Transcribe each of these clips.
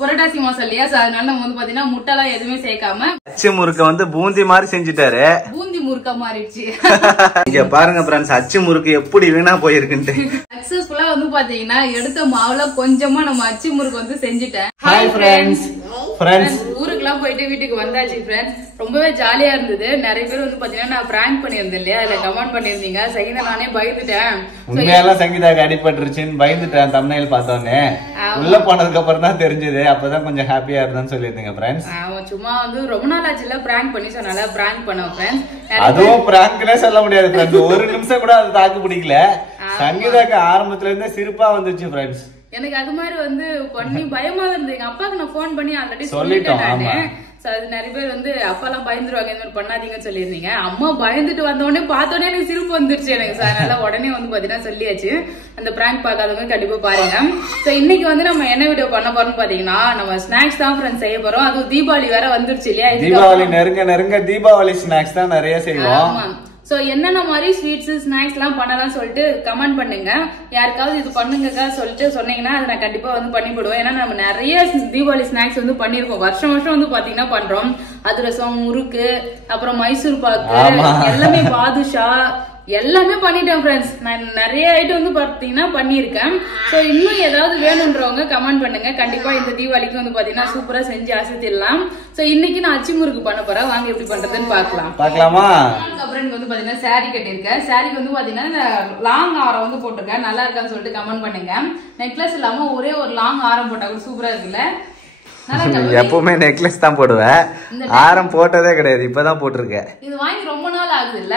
புரட்டாசி மாசம் இல்லையா, அதனால நம்ம வந்து பாத்தீங்கன்னா முட்டைலாம் எதுவுமே சேர்க்காம அச்சு முறுக்க வந்து பூந்தி மாதிரி செஞ்சுட்டாரு. பூந்தி முறுக்க மாறிடுச்சு. இங்க பாருங்க ஃப்ரெண்ட்ஸ், அச்சு முறுக்கு எப்படி வீணா போயிருக்குன்ட்டு. சக்சஸ்ஃபுல்லா வந்து பாத்தீங்கன்னா எடுத்த மாவுல கொஞ்சமா நம்ம அச்சு முறுக்கு வந்து செஞ்சுட்டேன். Hi friends. ஊருக்குலாம் போயிட்டு வீட்டுக்கு வந்தாச்சு ஃப்ரெண்ட்ஸ். ரொம்பவே ஜாலியா இருந்தது. நிறைய பேர் வந்து பாத்தீங்கன்னா நான் பிராங்க் பண்ணியிருந்தேன் இல்லையா, அதுல கமெண்ட் பண்ணிருந்தீங்க. சங்கீதா நானே பயந்துட்டேன். உண்மையெல்லாம் சங்கீதாக்கு அடிபட்டுருச்சுன்னு பயந்துட்டேன். தம்ப்நெயில் பார்த்தோன்னே உள்ள போனதுக்கு அப்புறம் தான் தெரிஞ்சது. அப்பதான் கொஞ்சம் ஹாப்பியா இருந்தேன்னு சொல்லிருந்தீங்க ஃப்ரெண்ட்ஸ். சும்மா வந்து ரொம்ப நாள் ஆச்சுல பிராங்க் பண்ணி, சொன்னால பிராங்க் பண்ணோம் ஃப்ரெண்ட்ஸ். அதுவும் பிராங்க்னே சொல்ல முடியாது ஃப்ரெண்ட்ஸ். ஒரு நிமிஷம் கூட அது தாக்கு பிடிக்கல. சங்கீதாக்கு ஆரம்பத்துல இருந்தே சிரிப்பா வந்துருச்சு ஃப்ரெண்ட்ஸ். எனக்கு அது மாதிரி வந்து பண்ணி பயமா இருந்தது. எங்க அப்பாவுக்கு நான் போன் பண்ணி ஆல்ரெடி சொல்லிட்டேன் நானு. அது நிறைய பேர் வந்து அப்பா எல்லாம் பயந்துருவாங்க, இந்த மாதிரி பண்ணாதீங்கன்னு சொல்லியிருந்தீங்க. அம்மா பயந்துட்டு வந்தோடனே பார்த்தோன்னே எனக்கு சிரிப்பு வந்துருச்சு எனக்கு. அதனால உடனே வந்து பாத்தீங்கன்னா சொல்லியாச்சு. அந்த பிராங்க் பார்க்காதவங்க கண்டிப்பா பாருங்க. சோ இன்னைக்கு வந்து நம்ம என்ன வீடியோ பண்ண போறோம்னு பாத்தீங்கன்னா, நம்ம ஸ்நாக்ஸ் தான் ஃப்ரெண்ட்ஸ் செய்ய போறோம். அதுவும் தீபாவளி வேற வந்துருச்சு இல்லையா. தீபாவளி நெருங்க தீபாவளி ஸ்நாக்ஸ் தான் நிறைய செய்வோம். சோ என்னென்ன மாதிரி ஸ்வீட்ஸ் ஸ்நாக்ஸ் எல்லாம் பண்ணலாம் சொல்லிட்டு கமெண்ட் பண்ணுங்க. யாருக்காவது இது பண்ணுங்க சொல்லிட்டு சொன்னீங்கன்னா அதை நான் கண்டிப்பா வந்து பண்ணி போடுவேன். ஏன்னா நம்ம நிறைய தீபாவளி ஸ்நாக்ஸ் வந்து பண்ணிருக்கோம். வருஷம் வந்து பாத்தீங்கன்னா பண்றோம். அதிரசம், முறுக்கு, அப்புறம் மைசூர் பாக்கு, எல்லாமே பாதுஷா எல்லாமே பண்ணிட்டேன் ஃப்ரெண்ட்ஸ். நான் நிறைய ஐட்டம் வந்து பாத்தீங்கன்னா பண்ணிருக்கேன். சோ இன்னும் ஏதாவது வேணும்ன்றவங்க கமெண்ட் பண்ணுங்க. கண்டிப்பா இந்த தீபாவளிக்கு வந்து பாத்தீங்கன்னா சூப்பரா செஞ்சு அசத்திடலாம். சோ இன்னைக்கு நான் அச்சு முறுக்கு பண்ண போறேன். வாங்க எப்படி பண்றதுன்னு பாக்கலாமா. அப்புறம் வந்து பாத்தீங்கன்னா சாரி கட்டிருக்கேன். சாரிக்கு வந்து பாத்தீங்கன்னா லாங் ஆரம் வந்து போட்டிருக்கேன். நல்லா இருக்கான்னு சொல்லிட்டு கமெண்ட் பண்ணுங்க. நெக்லஸ் இல்லாம ஒரே ஒரு லாங் ஆரம் போட்டா கூட சூப்பரா இருக்குல்ல. எப்பவுமே நெக்லஸ் தான் போடுவேன், ஆரம் போட்டதே கிடையாது. இப்பதான் போட்டிருக்கேன். இது வாங்கி ரொம்ப நாள் ஆகுது இல்ல,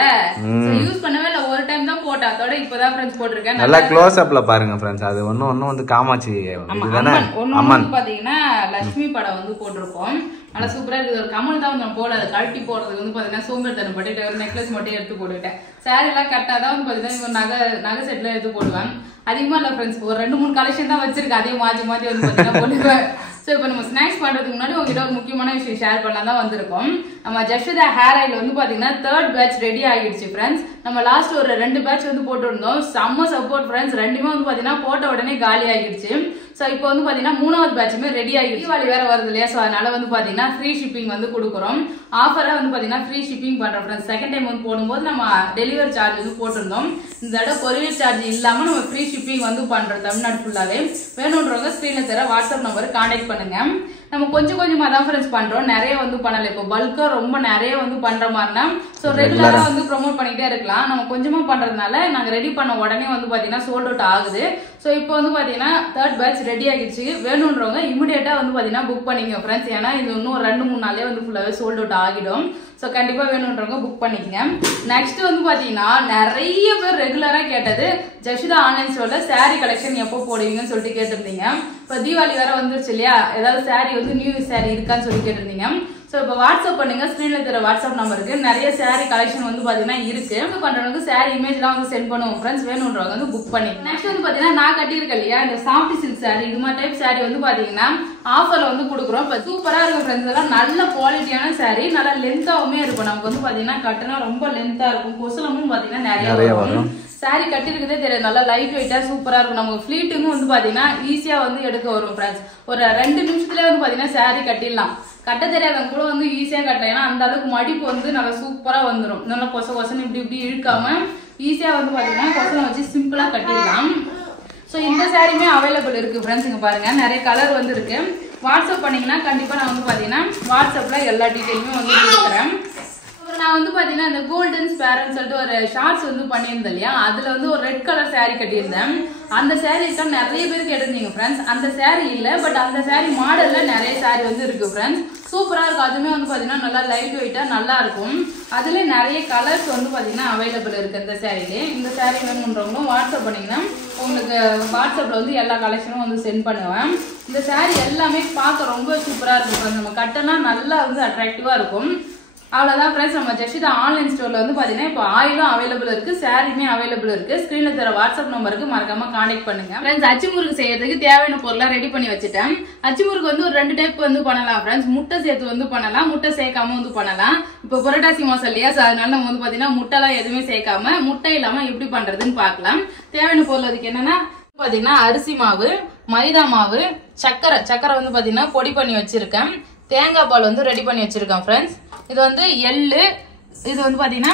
யூஸ் பண்ணவே இல்ல. ஒரு டைம் தான் போட்டேன், அதோட இப்பதான் ஃப்ரெண்ட்ஸ் போட்டிருக்கேன். நல்லா க்ளோஸ் அப்ல பாருங்க ஃப்ரெண்ட்ஸ். அது ஒண்ணு வந்து காமாட்சி இதுதானே, அம்மன் பாத்தீங்கன்னா லட்சுமி படம் வந்து போட்டிருக்கோம். நல்லா சூப்பரா இருக்கு. ஒரு கமல் தான் வந்து போல, அதை கழட்டி போடுறதுக்கு வந்து பாத்தீங்கன்னா சோம்பேறித்தனம் பட்டு ஒரு நெக்லஸ் மட்டும் எடுத்து போட்டுக்கிட்டேன். சாரி எல்லாம் கட்டாதான் வந்து பாத்தீங்கன்னா நகை செட்ல எடுத்து போடுவேன். அதிகமா இல்ல ஃப்ரெண்ட்ஸ், ஒரு 2-3 கலெக்ஷன் தான் வச்சிருக்கேன். அதையும் மாத்தி வந்து பாத்தீங்கன்னா போட்டுவேன். சோ இப்ப நம்ம ஸ்நாக்ஸ் பண்றதுக்கு முன்னாடி உங்ககிட்ட ஒரு முக்கியமான விஷயம் ஷேர் பண்ணலாம் தான் வந்திருக்கோம். நம்ம ஜஸ்விதா ஹேர் ஆயில் வந்து பாத்தீங்கன்னா 3rd பேட்ச் ரெடி ஆகிடுச்சு ஃப்ரெண்ட்ஸ். நம்ம லாஸ்ட் ஒரு 2 பேட்ச் வந்து போட்டுருந்தோம். செம்ம சப்போர்ட் ஃப்ரெண்ட்ஸ். ரெண்டுமே வந்து பாத்தீங்கன்னா போட்ட உடனே காலி ஆகிடுச்சு. சோ இப்போ வந்து பாத்தீங்கன்னா 3வது பேட்சுமே ரெடி ஆகிடுச்சு. தீபாவளி வேற வருது இல்லையா, சோ அதனால வந்து பாத்தீங்கன்னா ஃப்ரீ ஷிப்பிங் வந்து கொடுக்குறோம். ஆஃபரா வந்து பாத்தீங்கன்னா ஃப்ரீ ஷிப்பிங் பண்றோம் ஃப்ரெண்ட்ஸ். செகண்ட் டைம் வந்து போடும்போது நம்ம டெலிவரி சார்ஜ் வந்து போட்டிருந்தோம். இந்த தடவை கொரியர் சார்ஜ் இல்லாம நம்ம ஃப்ரீ ஷிப்பிங் வந்து பண்றோம் தமிழ்நாடு ஃபுல்லாவே. வேணும்ன்றவங்க ஸ்கிரீன்ல தர வாட்ஸ்அப் நம்பருக்கு கான்டாக்ட் பண்ணுங்க. நம்ம கொஞ்சம் கொஞ்சமா தான் ஃப்ரெண்ட்ஸ் பண்றோம், நிறைய வந்து பண்ணல. இப்போ பல்கா ரொம்ப நிறைய வந்து பண்ற மாதிரினா சோ ரெகுலரா வந்து ப்ரோமோட் பண்ணிட்டே இருக்கலாம். நம்ம கொஞ்சமா பண்றதுனால நாங்க ரெடி பண்ண உடனே வந்து பாத்தீங்கன்னா சோல்ட் அவுட் ஆகுது. சோ இப்போ வந்து பாத்தீங்கன்னா 3rd பேட்ச் ரெடி ஆகிடுச்சு. வேணும்ன்றவங்க இமிடியேட்டா வந்து பாத்தீங்கன்னா புக் பண்ணிக்கங்க ஃப்ரெண்ட்ஸ். ஏன்னா இது இன்னும் 2-3 நாளே வந்து ஃபுல்லாவே சோல்ட் அவுட் ஆகிடும். சோ கண்டிப்பா வேணும்ன்றவங்க புக் பண்ணிக்கங்க. நெக்ஸ்ட் வந்து பாத்தீங்கன்னா நிறைய பேர் ரெகுலரா கேட்டது, ஜஸ்விதா ஆன்லைன் ஸ்டோர்ல சாரி கலெக்ஷன் எப்போ போடுவீங்கன்னு சொல்லிட்டு கேட்டிருந்தீங்க. இப்ப தீபாவளி வேற வந்துருச்சு இல்லையா, ஏதாவது சாரி வந்து நியூ சாரி இருக்கான்னு சொல்லி கேட்டிருந்தீங்க. சோ இப்ப வாட்ஸ்அப் பண்ணுங்க, ஸ்கிரீன்ல தர வாட்ஸ்அப் நம்பருக்கு. நிறைய சாரி கலெக்ஷன் வந்து பாத்தீங்கன்னா இருக்கு. பண்றவங்க சாரி இமேஜ் தான் வந்து சென்ட் பண்ணுவோம் ஃப்ரெண்ட்ஸ். வேணும்ன்றவங்க வந்து புக் பண்ணி. நெக்ஸ்ட் வந்து பாத்தீங்கன்னா நான் கட்டியிருக்கேன் இல்லையா இந்த சாஃப்ட் சில்க் சாரி, இது மாதிரி டைப் சாரி வந்து பாத்தீங்கன்னா ஆஃபர்ல வந்து கொடுக்குறோம். இப்ப சூப்பரா இருக்கும் ஃப்ரெண்ட்ஸ். எல்லாம் நல்ல குவாலிட்டியான சாரி, நல்லா லென்த்தாவுமே இருக்கும். நமக்கு வந்து பாத்தீங்கன்னா கட்டினா ரொம்ப லென்த்தா இருக்கும். கொசுலமும் பாத்தீங்கன்னா நிறைய வரும். சாரி கட்டிருக்கதே தெரியாது, நல்லா லைட் வெயிட்டா சூப்பரா இருக்கும். நமக்கு ஃபிளீட்டுக்கும் வந்து பாத்தீங்கன்னா ஈஸியா வந்து எடுக்க வரும் ஃப்ரெண்ட்ஸ். ஒரு 2 நிமிஷத்துல வந்து பாத்தீங்கன்னா சாரி கட்டிடலாம். கட்ட தெரியாதவங்க கூட வந்து ஈஸியா கட்டலாம். ஏன்னா அந்த அளவுக்கு மடிப்பு வந்து நல்லா சூப்பரா வந்துடும். நல்லா கொசன்னு இப்படி இழுக்காம ஈஸியா வந்து பாத்தீங்கன்னா கொசனை வச்சு சிம்பிளா கட்டிடலாம். சோ இந்த சாரியுமே அவைலபிள் இருக்கு ஃப்ரெண்ட்ஸ். இங்க பாருங்க நிறைய கலர் வந்து இருக்கு. வாட்ஸ்அப் பண்ணீங்கன்னா கண்டிப்பா நான் வந்து பாத்தீங்கன்னா வாட்ஸ்அப்ல எல்லா டீடைலுமே வந்து கொடுக்குறேன். நான் வந்து பாத்தீங்கன்னா இந்த கோல்டன் ஸ்பேர்னு சொல்லிட்டு ஒரு ஷார்ட்ஸ் வந்து பண்ணியிருந்தேன் இல்லையா, அதுல வந்து ஒரு ரெட் கலர் சாரி கட்டியிருந்தேன். அந்த சாரீஸ்க்கு நிறைய பேர் கேட்டிருந்தீங்க ஃப்ரெண்ட்ஸ். அந்த சாரி இல்ல, பட் அந்த சாரி மாடல்ல நிறைய சாரி வந்து இருக்கு ஃப்ரெண்ட்ஸ். சூப்பரா இருக்கும். அதுமே வந்து பாத்தீங்கன்னா நல்லா லைட் வெயிட்டா நல்லா இருக்கும். அதுல நிறைய கலர்ஸ் வந்து பாத்தீங்கன்னா அவைலபிள் இருக்கு இந்த சாரிலே. இந்த சாரி வேணும்ன்றவங்க வாட்ஸ்அப் பண்ணீங்கன்னா உங்களுக்கு வாட்ஸ்அப்ல வந்து எல்லா கலெக்ஷனும் வந்து சென்ட் பண்ணுவேன். இந்த சாரி எல்லாமே பார்க்க ரொம்ப சூப்பரா இருக்கும். நம்ம கட்டினா நல்லா வந்து அட்ராக்டிவா இருக்கும். அவ்வளவுதான் ஃப்ரெண்ட்ஸ். நம்ம ஜஸ்விதா ஆன்லைன் ஸ்டோர்ல வந்து பாத்தீங்கன்னா இப்போ ஆயிலும் அவைலபிள் இருக்கு, சாரியுமே அவைலபிள் இருக்கு. ஸ்கிரீன்ல தர வாட்ஸ்அப் நம்பருக்கு மறக்காம கான்டாக்ட் பண்ணுங்க ஃப்ரெண்ட்ஸ். அச்சு முறுக்கு செய்யறதுக்கு தேவையான பொருள்லாம் ரெடி பண்ணி வச்சுட்டேன். அச்சு முறுக்கு வந்து ஒரு 2 டைப் வந்து பண்ணலாம் ஃப்ரெண்ட்ஸ். முட்டை சேர்த்து வந்து பண்ணலாம், முட்டை சேர்க்காம வந்து பண்ணலாம். இப்போ புரட்டாசி மாசம் இல்லையா, அதனால நம்ம வந்து பாத்தீங்கன்னா முட்டைலாம் எதுவுமே சேர்க்காம முட்டை இல்லாம எப்படி பண்றதுன்னு பாக்கலாம். தேவையான பொருள் அதுக்கு என்னன்னா பாத்தீங்கன்னா அரிசி மாவு, மைதா மாவு, சக்கரை வந்து பாத்தீங்கன்னா பொடி பண்ணி வச்சிருக்கேன். தேங்காய் பால் வந்து ரெடி பண்ணி வச்சிருக்கேன் ஃப்ரெண்ட்ஸ். இது வந்து எள்ளு, இது வந்து பாத்தீங்கன்னா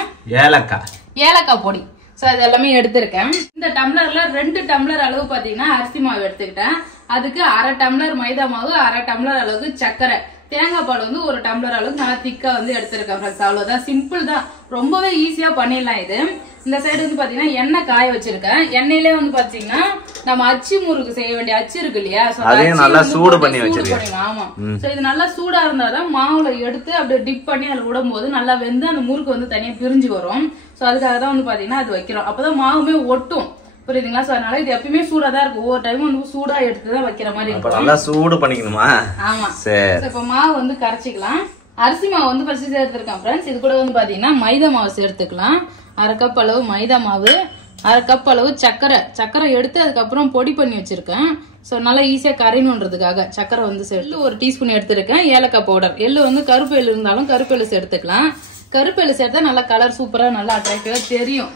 ஏலக்காய் பொடி. சோ இது எல்லாமே எடுத்திருக்கேன். இந்த டம்ளர்ல 2 டம்ளர் அளவு பாத்தீங்கன்னா அரிசி மாவு எடுத்துக்கிட்டேன். அதுக்கு 1/2 டம்ளர் மைதா மாவு, 1/2 டம்ளர் அளவுக்கு சக்கரை, தேங்காய் பால் வந்து 1 டம்ளர் அளவுக்கு நல்லா திக்கா வந்து எடுத்திருக்கேன் ஃப்ரெண்ட்ஸ். அவ்வளவுதான், சிம்பிள் தான், ரொம்பவே ஈஸியா பண்ணிடலாம் இது. இந்த சைடு வந்து பாத்தீங்கன்னா எண்ணெய் காய வச்சிருக்கேன். எண்ணெயிலே வந்து பாத்தீங்கன்னா நம்ம அச்சு முறுக்கு செய்ய வேண்டிய அச்சு இருக்கு இல்லையா, நல்லா சூடு பண்ணி வச்சிருக்கேன். ஆமா, சோ இது நல்லா சூடா இருந்தாதான் மாவுல எடுத்து அப்படியே டிப் பண்ணி அதுல விடும் போது நல்லா வெந்து அந்த முறுக்கு வந்து தனியா பிரிஞ்சு வரும். சோ அதுக்காக தான் வந்து பாத்தீங்கன்னா அது வைக்கிறோம். அப்பதான் மாவுமே ஒட்டும், புரியுதுங்களா? சோ அதனால இது எப்பயுமே சூடா தான் இருக்கும். ஒவ்வொரு டைம் வந்து சூடா எடுத்துதான் வைக்கிற மாதிரி இருக்கும். நல்லா சூடு பண்ணிக்கணுமா? ஆமா. இப்ப மாவு வந்து கரைச்சிக்கலாம். அரிசி மாவு வந்து ஃபர்ஸ்ட் சேர்த்துருக்கேன் ஃப்ரெண்ட்ஸ். இது கூட வந்து பாத்தீங்கன்னா மைதா மாவு சேர்த்துக்கலாம். 1/2 கப் அளவு மைதா மாவு, 1/2 கப் அளவு சக்கரை எடுத்து அதுக்கப்புறம் பொடி பண்ணி வச்சிருக்கேன். சோ நல்லா ஈஸியா கரையணுன்றதுக்காக சக்கரை வந்து சேர்த்து 1 டீஸ்பூன் எடுத்திருக்கேன். ஏலக்காய் பவுடர், எள்ளு வந்து கருப்பு எள்ளு இருந்தாலும் கருப்பு எள்ளு சேர்த்துக்கலாம். கருப்பு எள்ளு சேர்த்தா நல்லா கலர் சூப்பரா நல்லா அட்ராக்டிவா தெரியும்.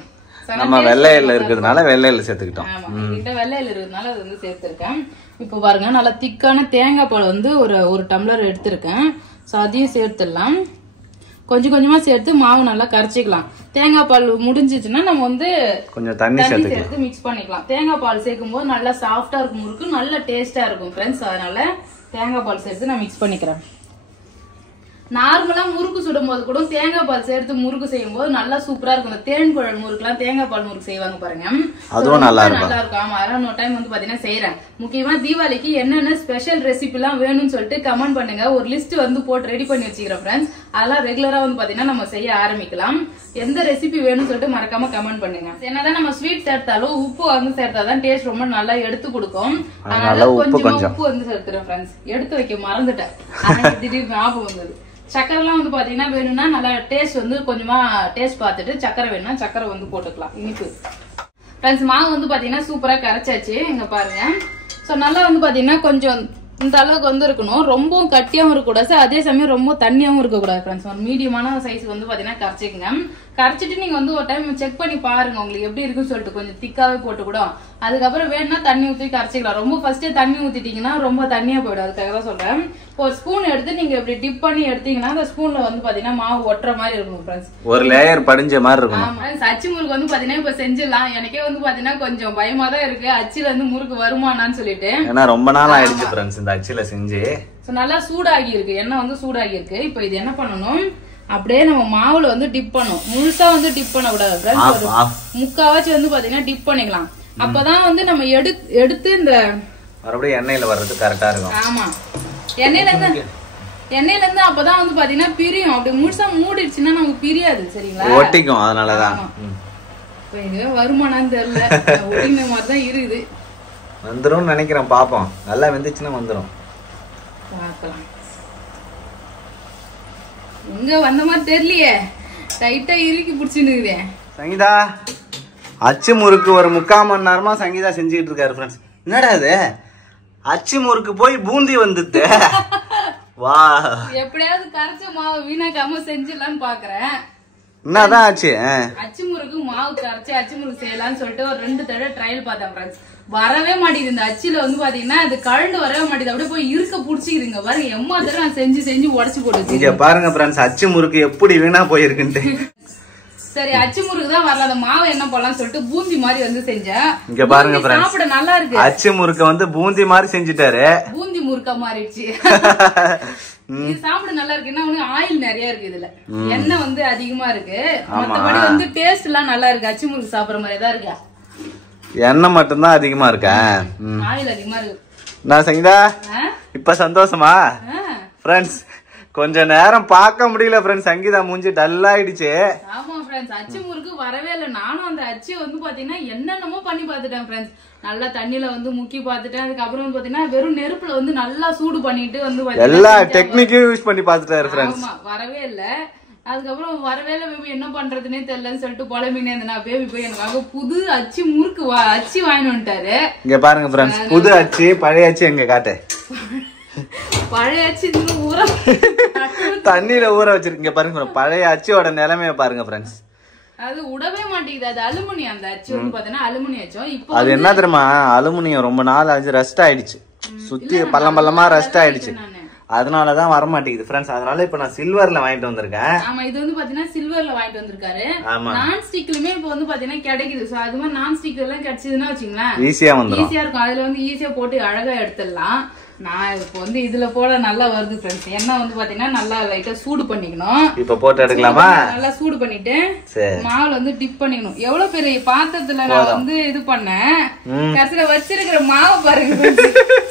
நம்ம வெள்ளை எள்ளு இருக்கிறதுனால வெள்ளை எள்ளு சேர்த்துக்கிட்டோம். ஆமா, என்கிட்ட வெள்ளை எள்ளு இருக்கிறதுனால அது வந்து சேர்த்திருக்கேன். இப்போ பாருங்க, நல்லா திக்கான தேங்காய் பால் வந்து ஒரு டம்ளர் எடுத்திருக்கேன். சோ அதையும் சேர்த்துடலாம். கொஞ்சம் கொஞ்சமா சேர்த்து மாவு நல்லா கரைச்சிக்கலாம். தேங்காய் பால் முடிஞ்சிச்சுன்னா நம்ம வந்து கொஞ்சம் தண்ணி சேர்த்து மிக்ஸ் பண்ணிக்கலாம். தேங்காய் பால் சேர்க்கும் போது நல்லா சாஃப்டா இருக்கும் முறுக்கு, நல்ல டேஸ்டா இருக்கும் ஃப்ரெண்ட்ஸ். அதனால தேங்காய் பால் சேர்த்து நான் மிக்ஸ் பண்ணிக்கிறேன். நார்மலா முறுக்கு சுடும் போது கூட தேங்காய் பால் சேர்த்து முறுக்கு செய்யும் போது நல்லா சூப்பரா இருக்கும். இந்த தேன் குழல் முறுக்கு எல்லாம் தேங்காய் பால் முறுக்கு செய்வாங்க பாருங்க, அதுவும் நல்லா இருக்கும். ஆமா, அதெல்லாம் ஒரு டைம் வந்து பாத்தீங்கன்னா செய்யறேன். முக்கியமா தீபாவளிக்கு என்னென்ன ஸ்பெஷல் ரெசிபி எல்லாம் வேணும்னு சொல்லிட்டு கமெண்ட் பண்ணுங்க. ஒரு லிஸ்ட் வந்து போட்டு ரெடி பண்ணி வச்சுக்கிறேன் ஃப்ரெண்ட்ஸ். அதெல்லாம் ரெகுலரா வந்து பாத்தீங்கன்னா நம்ம செய்ய ஆரம்பிக்கலாம். எந்த ரெசிபி வேணும்னு சொல்லிட்டு மறக்காம கமெண்ட் பண்ணுங்க. என்னதான் நம்ம ஸ்வீட் சேர்த்தாலும் உப்பு வந்து சேர்த்தாதான் டேஸ்ட் ரொம்ப நல்லா எடுத்து கொடுக்கும். அதனால கொஞ்சமா உப்பு வந்து சேர்த்துறேன் ஃப்ரெண்ட்ஸ். எடுத்து வைக்க மறந்துட்டேன், திடீர்னு ஞாபகம் வந்தது. சக்கரை எல்லாம் வந்து பாத்தீங்கன்னா வேணும்னா நல்லா டேஸ்ட் வந்து கொஞ்சமா டேஸ்ட் பார்த்துட்டு சக்கரை வேணும்னா சக்கரை வந்து போட்டுக்கலாம், இனிப்பு. ஃப்ரெண்ட்ஸ், மாவு வந்து பாத்தீங்கன்னா சூப்பரா கரைச்சாச்சு, இங்க பாருங்க. சோ நல்லா வந்து பாத்தீங்கன்னா கொஞ்சம் இந்த அளவுக்கு வந்து இருக்கணும். ரொம்பவும் கட்டியாவும் இருக்கக்கூடாது, அதே சமயம் ரொம்ப தண்ணியாவும் இருக்கக்கூடாது ஃப்ரெண்ட்ஸ். ஒரு மீடியமான சைஸ் வந்து பாத்தீங்கன்னா கரைச்சிக்கங்க. கரைச்சிட்டு நீங்க வந்து ஒரு டைம் செக் பண்ணி பாருங்க உங்களுக்கு எப்படி இருக்குன்னு சொல்லிட்டு. கொஞ்சம் திக்காவே போட்டு கூட அதுக்கப்புறம் வேணும்னா தண்ணி ஊற்றி கரைச்சிக்கலாம். ரொம்ப ஃபர்ஸ்டே தண்ணி ஊத்திட்டீங்கன்னா ரொம்ப தண்ணியா போயிடும். அதுக்காக தான் சொல்றேன். ஒரு ஸ்பூன் எடுத்து நீங்க இப்படி டிப் பண்ணி எடுத்தீங்கன்னா அந்த ஸ்பூன்ல வந்து பாத்தீங்கன்னா மாவு ஒட்டுற மாதிரி இருக்கும் ஃப்ரெண்ட்ஸ். ஒரு லேயர் படிஞ்ச மாதிரி இருக்கும். ஆமா, அச்சு முறுக்கு வந்து பாத்தீங்கன்னா இப்ப செஞ்சிடலாம். எனக்கே வந்து பாத்தீங்கன்னா கொஞ்சம் பயமா தான் இருக்கு, அச்சுல இருந்து முறுக்கு வருமானான்னு சொல்லிட்டு. ஏன்னா ரொம்ப நாள் ஆயிடுச்சு ஃப்ரெண்ட்ஸ் இந்த அச்சுல செஞ்சு. நல்லா சூடாகி இருக்கு, எண்ணெய் வந்து சூடாகி இருக்கு. இப்ப இது என்ன பண்ணணும், அப்படியே நம்ம மாவுல வந்து டிப் பண்ணும். முழுசா வந்து டிப் பண்ண கூடாது, முக்காவாச்சு வந்து பாத்தீங்கன்னா டிப் பண்ணிக்கலாம். அப்பதான் வந்து நம்ம எடுத்து இந்த மறுபடியும் எண்ணெயில வர்றது கரெக்டா இருக்கும். ஆமா, எண்ணெயில இருந்து அப்பதான் வந்து பாத்தீங்கன்னா பிரியும். அப்படி முழுசா மூடிடுச்சுன்னா நமக்கு பிரியாது, சரிங்களா? ஒட்டிக்கும். அதனாலதான் வருமானான்னு தெரியல, ஒட்டின மாதிரிதான் இருக்குது. வந்துரும் நினைக்கிறேன், பாப்போம். நல்லா வெந்துச்சுன்னா வந்துரும், பாக்கலாம். எங்க வந்த மாதிரி தெரியலையே, டைட்டா இறுக்கி பிடிச்சுன்னு. சங்கீதா அச்சு முறுக்கு ஒரு 3/4 மணி நேரமா சங்கீதா செஞ்சுக்கிட்டு இருக்காரு ஃப்ரெண்ட்ஸ். என்னடா இது, அச்சு முறுக்கு போய் பூந்தி வந்துட்டு. வா, எப்படியாவது கரைச்ச மாவு வீணாக்காம செஞ்சிடலான்னு பாக்குறேன். என்னதான் ஆச்சு, அச்சு முறுக்கு மாவு கரைச்சி அச்சு முறுக்கு செய்யலாம்னு சொல்லிட்டு ஒரு 2 தடவை ட்ரையல் பார்த்தேன் ஃப்ரெண்ட்ஸ். வரவே மாட்டேங்குது. இந்த அச்சுல வந்து பாத்தீங்கன்னா அது கழண்டு வரவே மாட்டேங்குது, அப்படியே போய் இருக்க புடிச்சுக்குதுங்க பாருங்க. எம்மா தடவை நான் செஞ்சு உடச்சு போட்டு. இங்க பாருங்க ஃப்ரெண்ட்ஸ், அச்சு முறுக்கு எப்படி வீணா போயிருக்குன்ட்டு. சரி, அச்சு முறுக்கு தான் வரல, அந்த மாவு என்ன பண்ணலாம் சொல்லிட்டு பூந்தி மாதிரி வந்து செஞ்சேன். இங்க பாருங்க ஃப்ரெண்ட்ஸ், சாப்பிட நல்லா இருக்கு. அச்சு முறுக்க வந்து பூந்தி மாதிரி செஞ்சுட்டாரு, பூந்தி முறுக்க மாறிடுச்சு. இது சாப்பிட நல்லா இருக்கு. என்ன ஆயில் நிறைய இருக்கு இதுல, எண்ணெய் வந்து அதிகமா இருக்கு. மத்தபடி வந்து டேஸ்ட் எல்லாம் நல்லா இருக்கு. அச்சு முறுக்கு சாப்பிடுற மாதிரி தான் இருக்கா, எண்ணெய் மட்டும்தான் அதிகமா இருக்கா, ஆயில் அதிகமா இருக்கு. நான் சங்கீதா இப்ப சந்தோஷமா ஃப்ரெண்ட்ஸ்? கொஞ்ச நேரம் பார்க்க முடியல ஃப்ரெண்ட்ஸ், சங்கீதா மூஞ்சி டல் ஆயிடுச்சு. ஆமா ஃப்ரெண்ட்ஸ், அச்சு முறுக்கு வரவே இல்லை. நானும் அந்த அச்சு வந்து பாத்தீங்கன்னா என்னென்னமோ பண்ணி பாத்துட்டேன் ஃப்ரெண்ட்ஸ். நல்லா தண்ணியில வந்து முக்கி பாத்துட்டேன். அதுக்கப்புறம் வந்து பாத்தீங்கன்னா வெறும் நெருப்புல வந்து நல்லா சூடு பண்ணிட்டு வந்து எல்லா டெக்னிக்கையும் யூஸ் பண்ணி பாத்துட்டாரு ஃப்ரெண்ட்ஸ். வரவே இல்ல. அதுக்கப்புறம் வரவேல பேபி என்ன பண்றதுன்னே தெரியலன்னு சொல்லிட்டு புலம்பினே இருந்தேன். பேபி போய் எனக்காக புது அச்சு முறுக்கு அச்சு வாங்கிட்டு வந்துட்டாரு. இங்க பாருங்க ஃப்ரெண்ட்ஸ், புது அச்சு பழைய அச்சு எங்க காட்டு. பழைய அச்சு தண்ணியில ஊற வச்சிருக்கீங்க பாருங்க. பழைய அச்சியோட நிலைமைய பாருங்க ஃப்ரெண்ட்ஸ். அது உடவே மாட்டேங்குது. அது அலுமினியம். அந்த அச்சு வந்து பாத்தீங்கன்னா அலுமினியம் அச்சோம். இப்போ அது என்ன தெரியுமா, அலுமினியம் ரொம்ப நாள் ஆச்சு, ரஸ்ட் ஆயிடுச்சு, சுத்தி பள்ளமா ரஸ்ட் ஆயிடுச்சு, அதனாலதான் வர மாட்டேங்குது ஃப்ரெண்ட்ஸ். அதனால இப்ப நான் சில்வர்ல வாங்கிட்டு வந்திருக்கேன். ஆமா, இது வந்து பாத்தீங்கன்னா சில்வர்ல வாங்கிட்டு வந்திருக்காரு. நான் ஸ்டிக்லயுமே இப்ப வந்து பாத்தீங்கன்னா கிடைக்குது. சோ அது மாதிரி நான் ஸ்டிக் எல்லாம் கிடைச்சதுன்னா வச்சுங்களேன், ஈஸியா வந்துரும், ஈஸியா இருக்கும். அதுல வந்து ஈஸியா போட்டு அழகா எடுத்துடலாம். நான் இப்போ வந்து இதுல போல நல்லா வருது ஃப்ரெண்ட்ஸ். என்ன வந்து பாத்தீங்கன்னா நல்லா லைட்டா சூடு பண்ணிக்கணும். இப்ப போட்டு எடுக்கலாமா? நல்லா சூடு பண்ணிட்டு மாவுல வந்து டிப் பண்ணிக்கணும். எவ்வளவு பெரிய பாத்திரத்துல நான் வந்து இது பண்ணேன், கடைசியில வச்சிருக்கிற மாவு பாருங்க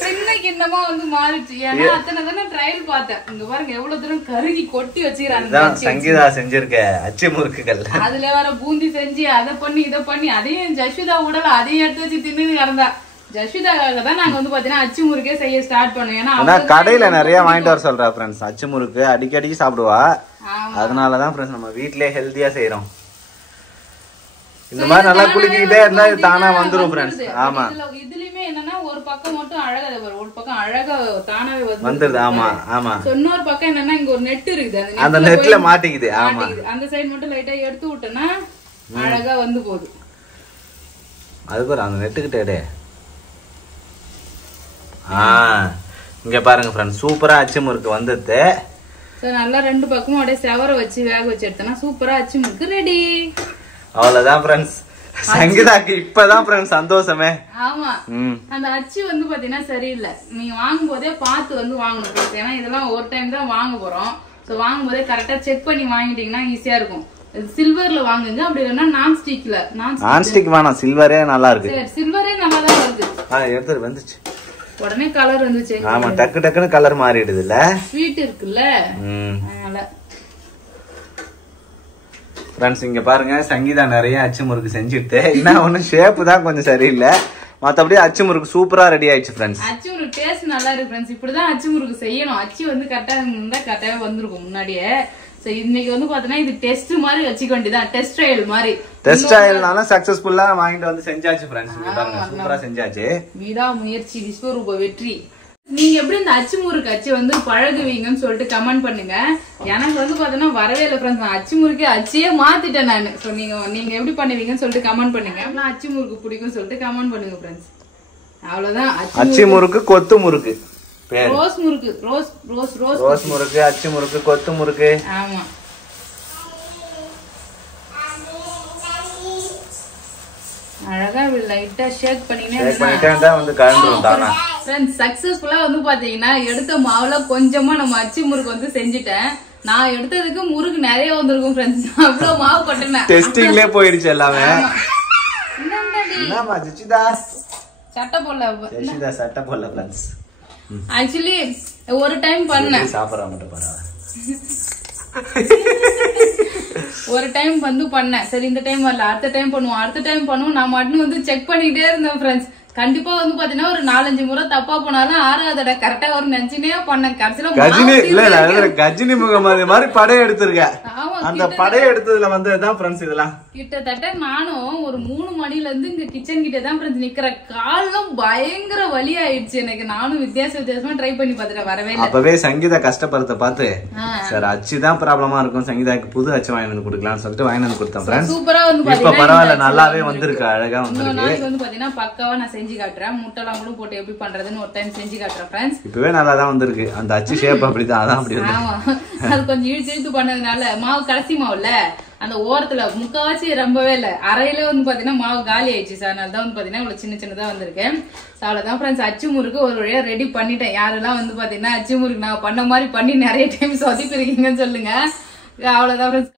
சின்ன கிண்ணமா வந்து மாறிச்சு. ஏன்னா அத்தனை தானே ட்ரையல் பார்த்தேன். இங்க பாருங்க எவ்வளவு தூரம் கருகி கொட்டி வச்சுக்கிறாங்க. சங்கீதா செஞ்சிருக்க அச்சு முறுக்குகள். அதுல வேற பூந்தி செஞ்சு அதை பண்ணி இதை பண்ணி அதையும் ஜஸ்விதா உடல அதையும் எடுத்து வச்சு தின்னு இறந்தா. ஜஸ்விதாக்காக தான் நாங்க வந்து பாத்தீங்கன்னா அச்சு முறுக்கே செய்ய ஸ்டார்ட் பண்ணோம். ஏன்னா கடையில நிறைய வாங்கிட்டு வர சொல்றா ஃப்ரெண்ட்ஸ். அச்சு முறுக்கு அடிக்கடி சாப்பிடுவா, அதனாலதான் ஃப்ரெண்ட்ஸ் நம்ம வீட்லயே ஹெல்தியா செய்யறோம். இந்த மாதிரி நல்லா குளிக்கிட்டே இருந்தா தானா வந்துரும் ஃப்ரெண்ட்ஸ். ஆமா, இதுலயுமே என்னன்னா ஒரு பக்கம் மட்டும் அழகா வரும், ஒரு பக்கம் அழகா தானாவே வந்துருது. ஆமா ஆமா. இன்னொரு பக்கம் என்னன்னா இங்க ஒரு நெட் இருக்குது, அந்த நெட்ல மாட்டிக்குது. ஆமா, அந்த சைடு மட்டும் லைட்டா எடுத்து விட்டோம்னா அழகா வந்து போகுது. அதுக்கு ஒரு அந்த நெட்டுக்கிட்டே இங்க பாருங்க ஃப்ரெண்ட்ஸ், சூப்பரா அச்சு முறுக்கு வந்துது. நல்லா ரெண்டு பக்கமும் அப்படியே செவர வச்சு வேக வச்சு எடுத்தனா சூப்பரா அச்சு முறுக்கு ரெடி. அவ்வளவுதான் ஃப்ரெண்ட்ஸ். சங்கீதாக்கு இப்பதான் ஃப்ரெண்ட்ஸ் சந்தோஷமே. ஆமா, அந்த அச்சு வந்து பாத்தீங்கன்னா சரியில்லை. நீங்க வாங்கும் போதே பார்த்து வந்து வாங்கணும். ஏன்னா இதெல்லாம் ஒரு டைம் தான் வாங்க போறோம். சோ வாங்கும் போதே கரெக்டா செக் பண்ணி வாங்கிட்டீங்கன்னா ஈஸியா இருக்கும். சில்வர்ல வாங்குங்க, அப்படி இல்லைன்னா நான் ஸ்டிக்ல. நான் ஸ்டிக் வேணாம், சில்வரே நல்லா இருக்கு. சரி, சில்வரே நல்லா தான் வருது. எடுத்து வந்துச்சு உடனே கலர் வந்துச்சு. ஆமா, டக்கு டக்குன்னு கலர் மாறிடுது இல்ல, ஸ்வீட் இருக்குல்ல. அதனால ஃப்ரெண்ட்ஸ் இங்க பாருங்க, சங்கீதா நிறைய அச்சு முறுக்கு செஞ்சுட்டு, என்ன ஒண்ணு ஷேப் தான் கொஞ்சம் சரியில்லை, மத்தபடி அச்சு முறுக்கு சூப்பரா ரெடி ஆயிடுச்சு ஃப்ரெண்ட்ஸ். அச்சு முறுக்கு டேஸ்ட் நல்லா இருக்கு ஃப்ரெண்ட்ஸ். இப்படிதான் அச்சு முறுக்கு செய்யணும். அச்சு வந்து கரெக்டா இருந்தா கரெக்டாவே வந்திருக்கும் முன்னாடியே. இன்னைக்கு வந்து பாத்தீங்கன்னா இது டெஸ்ட் மாதிரி வச்சுக்க வேண்டியதான், டெஸ்ட் ட்ரையல் மாதிரி. டெஸ்ட் ட்ரையல்னால சக்சஸ்ஃபுல்லா வாங்கிட்டு வந்து செஞ்சாச்சு ஃப்ரெண்ட்ஸ். இங்க பாருங்க சூப்பரா செஞ்சாச்சு. விடா முயற்சி விஸ்வரூப வெற்றி. நீங்க எப்படி இந்த அச்சு முறுக்கு அச்சு வந்து பழகுவீங்கன்னு சொல்லிட்டு கமெண்ட் பண்ணுங்க. எனக்கு வந்து பாத்தீங்கன்னா வரவே இல்லை ஃப்ரெண்ட்ஸ். நான் அச்சு முறுக்கு அச்சியே மாத்திட்டேன் நானு. சோ நீங்க எப்படி பண்ணுவீங்கன்னு சொல்லிட்டு கமெண்ட் பண்ணுங்க. அச்சு முறுக்கு பிடிக்கும் சொல்லிட்டு கமெண்ட் பண்ணுங்க ஃப்ரெண்ட்ஸ். அவ்வளவுதான். அச்சு முறுக்கு, கொத்து முறுக்கு, ரோஸ் முறுக்கு, ரோஸ் முறுக்கு, அச்சு முறுக்கு, கொத்து முறுக்கு. ஆமா, அழகா லைட்டா ஷேக் பண்ணிட்டே வந்து கலந்துரும் தானா. ஃப்ரெண்ட்ஸ் சக்சஸ்ஃபுல்லா வந்து பாத்தீங்கன்னா எடுத்த மாவுல கொஞ்சமா நம்ம அச்சு முறுக்கு வந்து செஞ்சுட்டேன். நான் எடுத்ததுக்கு முறுக்கு நிறைய வந்திருக்கும் ஃப்ரெண்ட்ஸ். அவ்வளவு மாவு கொட்டினேன். டெஸ்டிங்லயே போயிடுச்சு எல்லாமே. என்னமா ஜிச்சிதா சட்டை போடல, ஜிச்சிதா சட்டை போடல ஃப்ரெண்ட்ஸ். ஆக்சுவலி ஒரு டைம் பண்ணேன், சாப்பிடற மட்டும் பாரு. ஒரு டைம் வந்து பண்ணேன். சரி இந்த டைம் வரல, அடுத்த டைம் பண்ணுவோம். நான் மட்டும் வந்து செக் பண்ணிட்டே இருந்தேன் ஃப்ரெண்ட்ஸ். கண்டிப்பா வந்து பாத்தீங்கன்னா ஒரு 4-5 முறை தப்பா போனாலும் 6வது கரெக்டா ஒரு நெஞ்சினே பண்ணேன். கடைசியில கஜினி முகமது மாதிரி படையை எடுத்திருக்க. அந்த படையை எடுத்ததுல வந்துதான் ஃப்ரெண்ட்ஸ் இதெல்லாம். கிட்டத்தட்ட நானும் ஒரு 3 மணில இருந்து இங்க கிச்சன் கிட்ட தான் ஃப்ரெண்ட்ஸ் நிக்கிற. காலம் பயங்கர வலி ஆயிடுச்சு எனக்கு. நானும் வித்தியாசமா ட்ரை பண்ணி பாத்துட்டேன், வரவே இல்லை. அப்பவே சங்கீதா கஷ்டப்படுறத பார்த்து சார் அச்சு தான் ப்ராப்ளமா இருக்கும், சங்கீதாக்கு புது அச்சு வாங்கி வந்து கொடுக்கலாம்னு சொல்லிட்டு வாங்கி வந்து கொடுத்தேன் ஃப்ரெண்ட்ஸ். சூப்பரா வந்து இப்ப பரவாயில்ல, நல்லாவே வந்திருக்கு, அழகா வந்திருக்கு. நாளைக்கு வந்து பாத்தீங்கன்னா பக்காவா நான் செஞ்சு காட்டுறேன். முட்டைலாம் கூட போட்டு எப்படி பண்றதுன்னு ஒரு டைம் செஞ்சு காட்டுறேன் ஃப்ரெண்ட்ஸ். இப்பவே நல்லா தான் வந்திருக்கு. அந்த அச்சு ஷேப் அப்படிதான், அதான் அப்படி இருக்கு. ஆமா, அது கொஞ்சம் இழுத்து பண்ணதுனால மாவு கடைசி மாவுல அந்த ஓரத்துல முக்காவாசி ரொம்பவே இல்ல, அரையில வந்து பாத்தீங்கன்னா மாவு காலி ஆயிடுச்சு. அதனாலதான் வந்து பாத்தீங்கன்னா இவ்வளவு சின்னதா வந்திருக்கேன். அவ்வளவுதான் ஃப்ரெண்ட்ஸ். அச்சு முறுக்கு ஒரு வழியா ரெடி பண்ணிட்டேன். யாரெல்லாம் வந்து பாத்தீங்கன்னா அச்சு முறுக்கு நான் பண்ண மாதிரி பண்ணி நிறைய டைம் சொதிப்பிருக்கீங்கன்னு சொல்லுங்க. அவ்வளவுதான் ஃப்ரெண்ட்ஸ்.